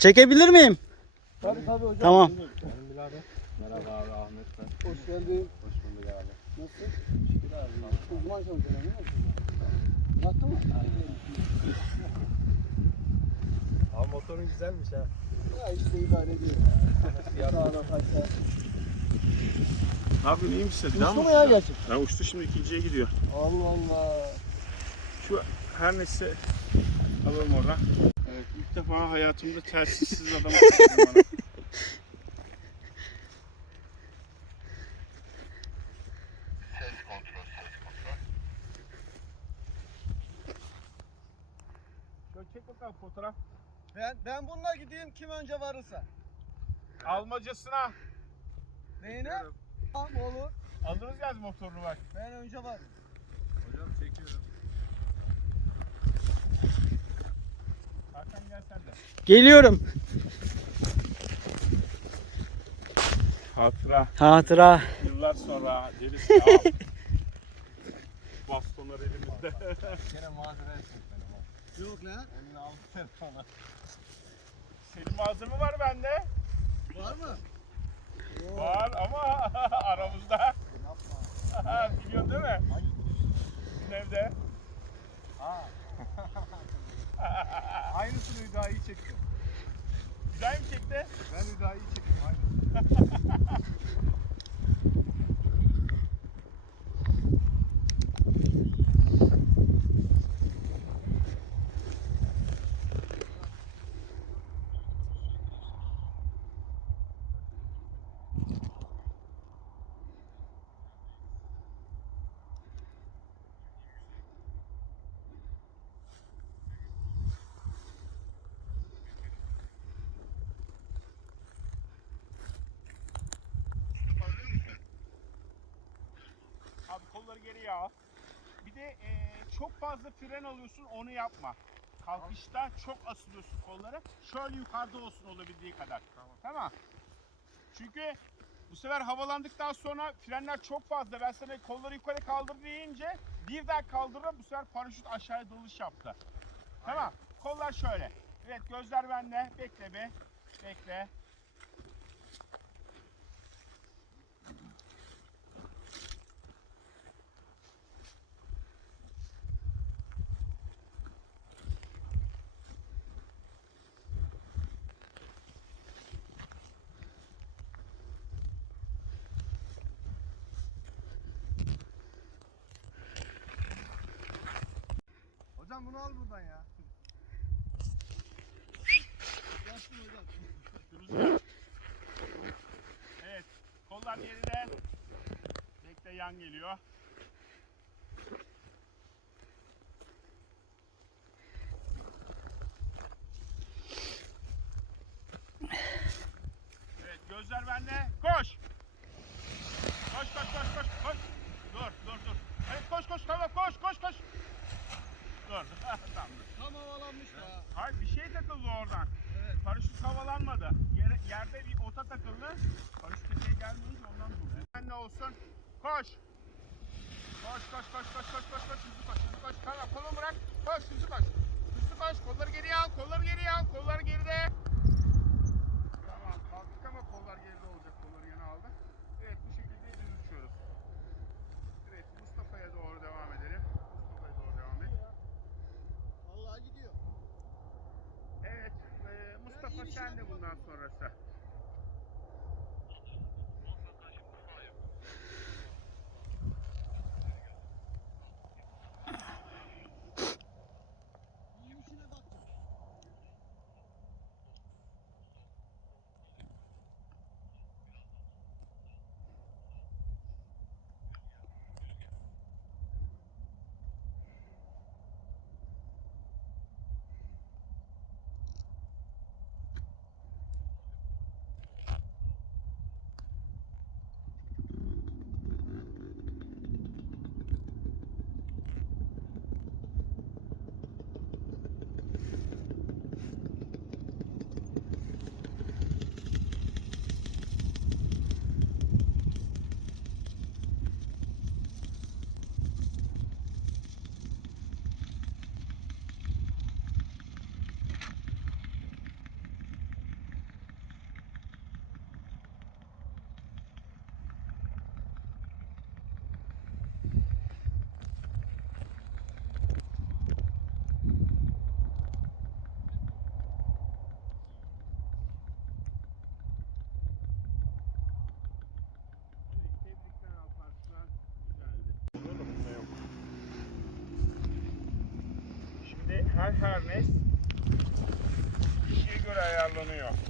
Çekebilir miyim? Tabii tabii hocam. Tamam. Abi. Merhaba abi Ahmet ben. Hoş geldin. Hoş bulduk abi. Nasılsın? Şükür abi. Uzman çalışıyor değil mi? Yattı mı? Abi motorun güzelmiş ha. Ya işte idare ediyor. Sağına kaçta. Yapıyorsun iyi misin? Uçtu mu ya gerçekten? Ben uçtu şimdi ikinciye gidiyor. Allah Allah. Şu her neyse alalım oradan. İlk defa hayatımda telsizsiz adam bana. Çek bakalım fotoğraf. Ben ben bununla gideyim kim önce varırsa. Almacasına. Neyine? Tamam olur. Alırız yaz motorunu bak. Ben önce varım. Hocam çekiyorum. Hakan gel sen de. Geliyorum. Hatıra. Hatıra. Yıllar sonra ya. Bastonlar elimizde. Gene mazeret etsin. Yok lan. Elini telefona. Senin malzeme var bende. Var mı? Var ama aramızda. Yapma. Biliyorsun değil mi? Hangi? Bizim evde. Ha. Aynısını Hüdayi çekti. Güzel mi çekti? Ben Hüdayi çektim aynısını. Abi kolları geriye al. Bir de eee, çok fazla fren alıyorsun onu yapma. Kalkışta çok asılıyorsun kolları. Şöyle yukarıda olsun olabildiği kadar. Tamam. Tamam. Çünkü bu sefer havalandıktan sonra frenler çok fazla. Ben sana kolları yukarı kaldır deyince birden kaldırıp bu sefer paraşüt aşağıya dalış yaptı. Tamam. Kollar şöyle. Evet gözler bende. Bekle be. Bekle. Hocam bunu al buradan ya. Yattım hocam. Evet. Kollar geride. Bekle yan geliyor. Evet gözler bende. Koş. Kolları geriye al. Kolları geriye al. Kolları geride. Tamam kalktık ama kollar geride olacak. Kolları yana aldık. Evet bu şekilde düz uçuyoruz. Evet Mustafa'ya doğru devam edelim. Mustafa'ya doğru devam et. Vallahi gidiyor. Evet, e, Mustafa iyi bir şey sen de yapmadın. bundan sonrası. İyi işine baktım. güzel. Harness kişiye göre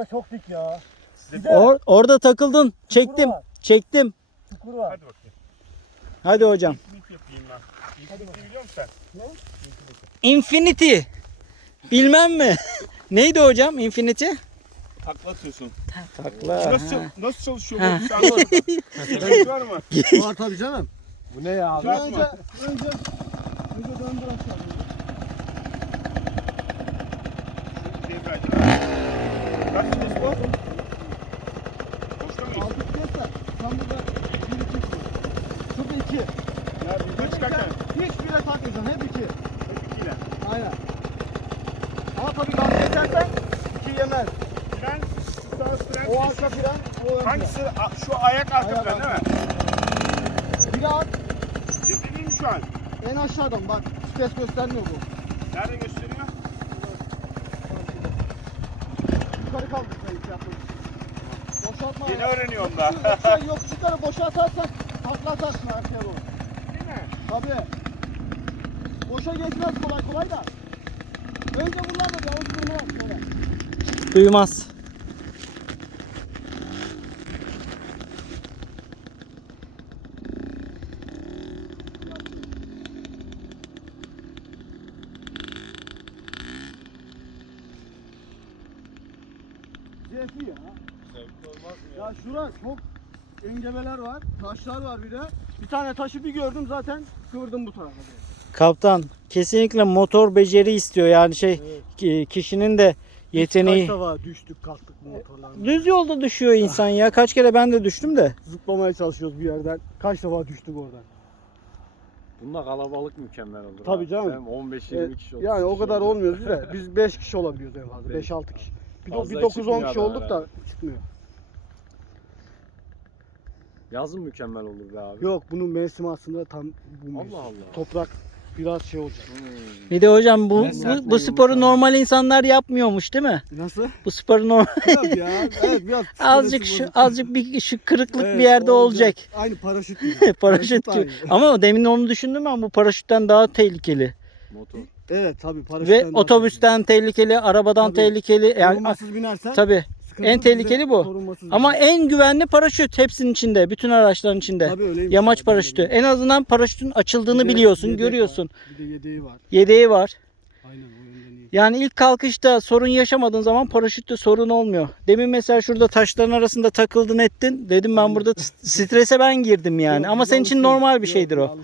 Orada çok dik ya. Bir de Or- orada takıldın. Çektim. var. Çektim. çukur var. Hadi bakayım. Hadi hocam. İlk yapayım ben. İlk biliyor musun sen? Infinity. Bilmem mi? Neydi hocam Infinity? Takla atıyorsun. Takla. Nasıl, ha. nasıl çalışıyor Ha. bu? Sen anlat. Renk var mı? Var tabii canım. Bu ne ya abi? Yapma. Önce, önce, önce döndür aşağı. Devreci. Kaç vites bu? Boşta mıyız? Altı vites de tam burada bir iki tutuyor. Şurada iki. Ya yukarı çıkarken. Hiç bire takmayacaksın. Hep iki. İkiyle. Aynen. Ama tabii gaz geçersen iki yemez. Fren, sağ fren. O arka fren, o ön. Hangisi? A- Şu ayak arka Ayak fren değil mi? Biri at, Yapayım mı şu an? en aşağıdan bak. Vites göstermiyor bu. Nerede gösteriyor? Yukarı kaldır sen iki yapma. Boşaltma Yeni ya. öğreniyorum da. Yokuşu- Yokuşlukları boşaltarsak patlatarsın arkaya doğru. Değil mi? Tabii. Boşa geçmez kolay kolay da. Önce bunlarla bir avuç sonra. Duymaz. Zevkli ya. Ya şura çok engebeler var, taşlar var bir de. Bir tane taşı bir gördüm zaten kıvırdım bu tarafa. Kaptan kesinlikle motor beceri istiyor yani şey ki- kişinin de yeteneği. Kaç defa düştük kalktık bu motorlarla. Düz yolda düşüyor insan ya. Kaç kere ben de düştüm de. Zıplamaya çalışıyoruz bir yerden. Kaç defa düştük oradan. Bunda kalabalık mükemmel olur. Tabii abi. canım. Hem 15-20 Evet, kişi olur. Yani o kadar olmuyoruz de biz 5 kişi olabiliyoruz en fazla. Beş. 5-6 kişi. Bir, Fazla bir 9-10 çıkmıyor kişi adam olduk da herhalde. çıkmıyor. Yazın mükemmel olur be abi. Yok bunun mevsimi aslında tam bu mevsim. Allah Allah. Toprak biraz şey olacak. Hmm. Bir de hocam bu bu, bu sporu normal insanlar yapmıyormuş değil mi? Nasıl? Bu sporu normal Biraz ya. Evet biraz. azıcık şu bozuk. azıcık bir şu kırıklık Evet, bir yerde olacak. Aynı paraşüt gibi. Paraşüt gibi. Ama demin onu düşündüm ben bu paraşütten daha tehlikeli. Motor. Evet tabii paraşütten Ve daha otobüsten tehlikeli, arabadan Tabii. tehlikeli. Yani Korunmasız binersen tabii. Sıkıntı, en tehlikeli bu. Ama biner. en güvenli paraşüt hepsinin içinde, bütün araçların içinde. Tabii öyleymiş Yamaç ya, paraşütü. ben de En azından paraşütün açıldığını de biliyorsun, yedek görüyorsun. var, Bir de yedeği var. Yedeği var. Aynen. Yani ilk kalkışta sorun yaşamadığın zaman paraşütte sorun olmuyor. Demin mesela şurada taşların arasında takıldın ettin. Dedim ben burada strese ben girdim yani. Yok, Ama senin için normal bir şeydir o.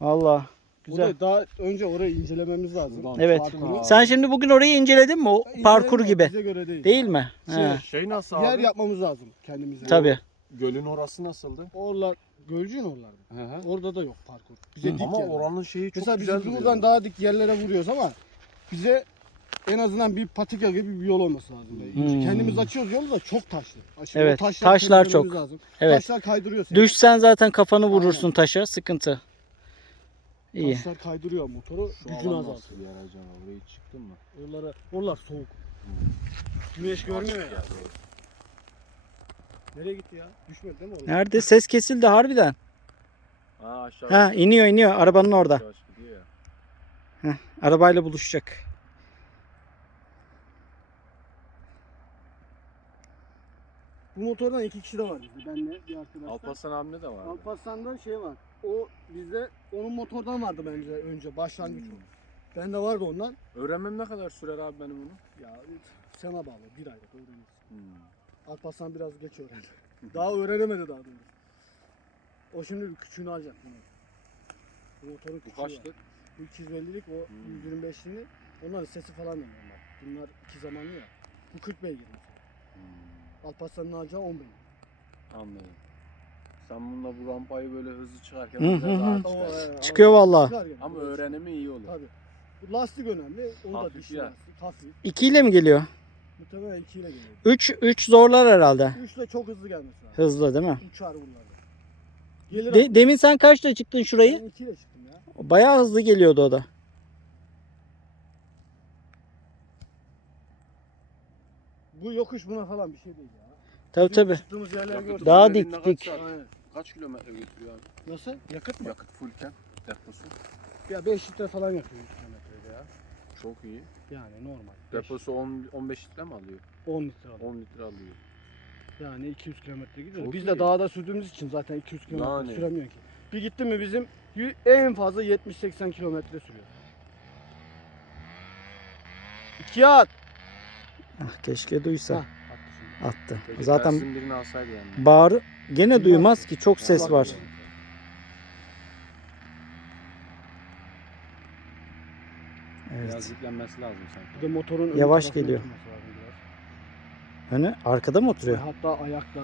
Allah. Güzel. Güzel. daha önce orayı incelememiz lazım. Buradan Evet. Parkuru. Sen şimdi bugün orayı inceledin mi? O parkur gibi. Bize göre değil. Değil mi? Şey, He. Şey nasıl Yer abi? yapmamız lazım kendimize. Tabii. Gölün orası nasıldı? Oralar Gölcüğün oralar mı? Hı hı. Orada da yok parkur. Bize dik Ama yerler. oranın şeyi çok Mesela güzel biz duruyor. buradan daha dik yerlere vuruyoruz ama bize en azından bir patika gibi bir yol olması lazım. Hmm. Kendimiz açıyoruz yolu da çok taşlı. Şimdi Evet, o taşlar temizlememiz çok. Lazım. Evet. Taşlar kaydırıyor seni. Düşsen zaten kafanı vurursun taşa. Sıkıntı. İyi. Taşlar kaydırıyor motoru. Şu gücünü alan azaltıyor. nasıl yer acaba? Oraya hiç çıktın mı? Oralara, oralar soğuk. Güneş görmüyor ya. Nereye gitti ya? Düşmedi değil mi oralar? Nerede? Ses kesildi harbiden. Ha aşağı. Ha iniyor iniyor arabanın orada. Yavaş gidiyor ya. Arabayla buluşacak. Bu motordan iki kişi de var bizde. Benle bir arkadaşlar. Alparslan abimde de var. Alparslan'da şey var. O bizde onun motordan vardı bence önce başlangıç o. Bende vardı ondan. Öğrenmem ne kadar sürer abi benim bunu? Ya sana bağlı bir aylık öğrenirsin. Hmm. Alparslan biraz geç öğrendi. daha öğrenemedi daha doğrusu. O şimdi küçüğünü alacak bunu. Bu motorun Bu küçüğü var. kaçtı? Bu 250'lik o Hmm. 125'liğini. Onların sesi falan da normal. Bunlar iki zamanlı ya. Bu 40 beygir. mesela. Hmm. Alparslan'ın alacağı 10 beygir. Anladım. Sen bununla bu rampayı böyle hızlı çıkarken Hı hı hı. rahat çıkarsın. Çıkıyor yani. Ama öğrenimi iyi olur. Tabii. Bu lastik önemli. Onu da Hafif ya. lastik. Hafif. 2 ile mi geliyor? Muhtemelen 2 ile geliyor. 3 3 zorlar herhalde. 3 ile çok hızlı gelmesi lazım. Hızlı değil mi? Uçar bunlarda. Gelir De- demin sen kaçta çıktın şurayı? Ben 2 ile çıktım ya. Bayağı hızlı geliyordu o da. Bu yokuş buna falan bir şey değil ya. Tabii tabii. Çıktığımız gördük. Daha dik, dik. Kaç, kilometre götürüyor abi? Nasıl? Yakıt mı? Yakıt fullken deposu. Ya 5 litre falan yakıyor 3 kilometrede ya. Çok iyi. Yani normal. Deposu 10 15 litre mi alıyor? 10 litre alıyor. 10 litre alıyor. Yani 200 kilometre gidiyor. Çok Biz iyi. de dağda sürdüğümüz için zaten 200 kilometre Yani. süremiyor ki. Bir gitti mi bizim en fazla 70-80 kilometre sürüyor. İkiye at. Ah, keşke duysa. Attı. Peki Zaten birini alsaydı yani. bağır gene duymaz ki çok ses var. Biraz Evet. yüklenmesi lazım sanki. Bir de motorun ön Yavaş tarafına geliyor. oturması lazım biraz. Hani arkada mı oturuyor? Hatta ayakta.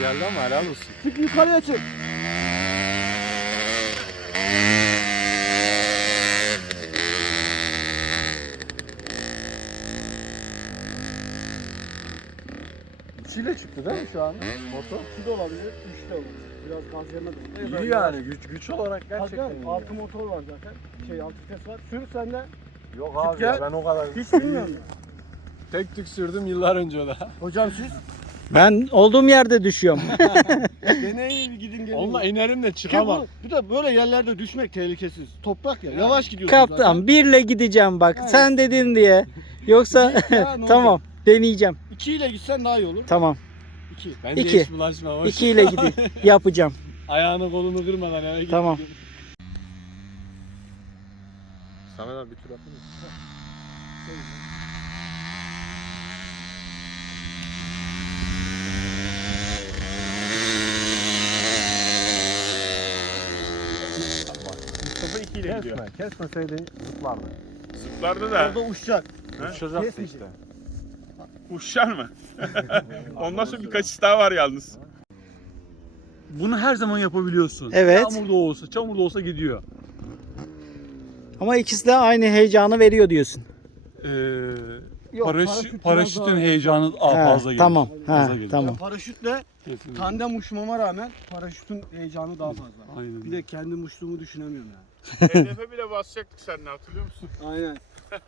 Geldi ama helal olsun. Çık yukarıya çık. Üçüyle çıktı değil mi şu an motor? 2 de olabilir, 3 de olabilir. Biraz gaz yemedi. İyi yani güç güç olarak gerçekten iyi. altı motor var zaten. Şey altı vites var. Sür sen de. Yok abi gel. ya ben o kadar Hiç bilmiyorum. tek tük sürdüm yıllar önce o da. Hocam siz Ben olduğum yerde düşüyorum. deneyin gidin gelin. Onunla inerim de çıkamam. bu, bir de böyle yerlerde düşmek tehlikesiz. Toprak ya. Yavaş gidiyorsun Kaptan birle gideceğim bak. Aynen. Sen dedin diye. Yoksa zaten. Ya, tamam deneyeceğim. Olacak? İki ile gitsen daha iyi olur. Tamam. İki. Ben İki. de hiç bulaşma. boş. İki ile gideyim. Yapacağım. Ayağını kolunu kırmadan eve Tamam. Samet abi bir tur atın mı? Mustafa 2 ile gidiyor. Kesme. Kesmeseydin zıplardı. Zıplardı da Orada uçacak. Kesmeyecek. işte. Uçar mı? Ondan sonra bir kaçış daha var yalnız. Bunu her zaman yapabiliyorsun. Evet. Yağmurda olsa, çamurda olsa gidiyor. Ama ikisi de aynı heyecanı veriyor diyorsun. Ee, Yok, paraşüt biraz paraşütün daha- heyecanı daha Ha, fazla gelir. Tamam. Ha, Fazla gelir. tamam. Ya paraşütle Kesinlikle. tandem uçmama rağmen paraşütün heyecanı daha fazla. Aynen. Bir de kendim uçtuğumu düşünemiyorum yani. Hedefe bile basacaktık seninle hatırlıyor musun? Aynen.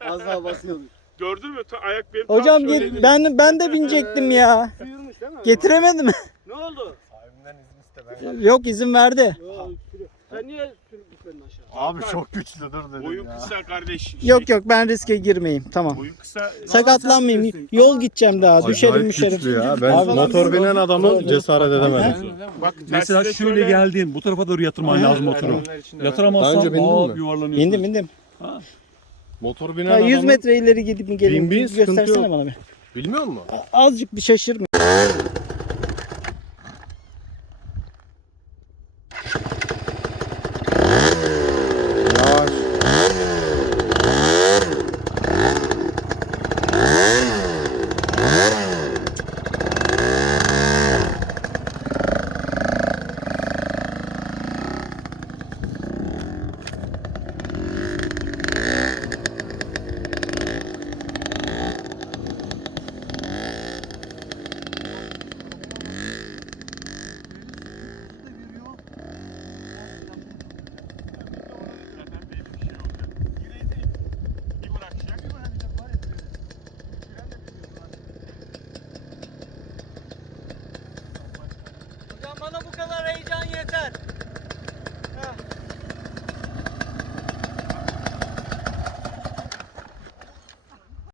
Az daha basıyorduk. Gördün mü? Ta- ayak benim tam Hocam şöyleydi. git, ben ben de binecektim ya. Sıyırmış değil mi? Getiremedim. Ne oldu? Sahibinden izin iste ben. Yok izin verdi. Yo. Sen niye sürüp gitmedin aşağı? Abi çok güçlüdür dedim Boyun ya. kısa kardeş. Yok yok ben riske girmeyeyim. Tamam. Boyun kısa. Sakatlanmayayım. Yol gideceğim daha. Düşerim düşerim. Ben Abi, motor binen adamı Doğru. cesaret edemedim. Bak Mesela tersine şöyle geldin, bu tarafa doğru yatırman lazım motoru. Daha Yatıramazsan önce bindin aa, mi? yuvarlanıyorsun. İndim indim. Motor binen Ya 100 metre ileri gidip mi geleyim? Bin bin, sıkıntı yok. bana bir. Bilmiyor musun? Azıcık bir şaşırma.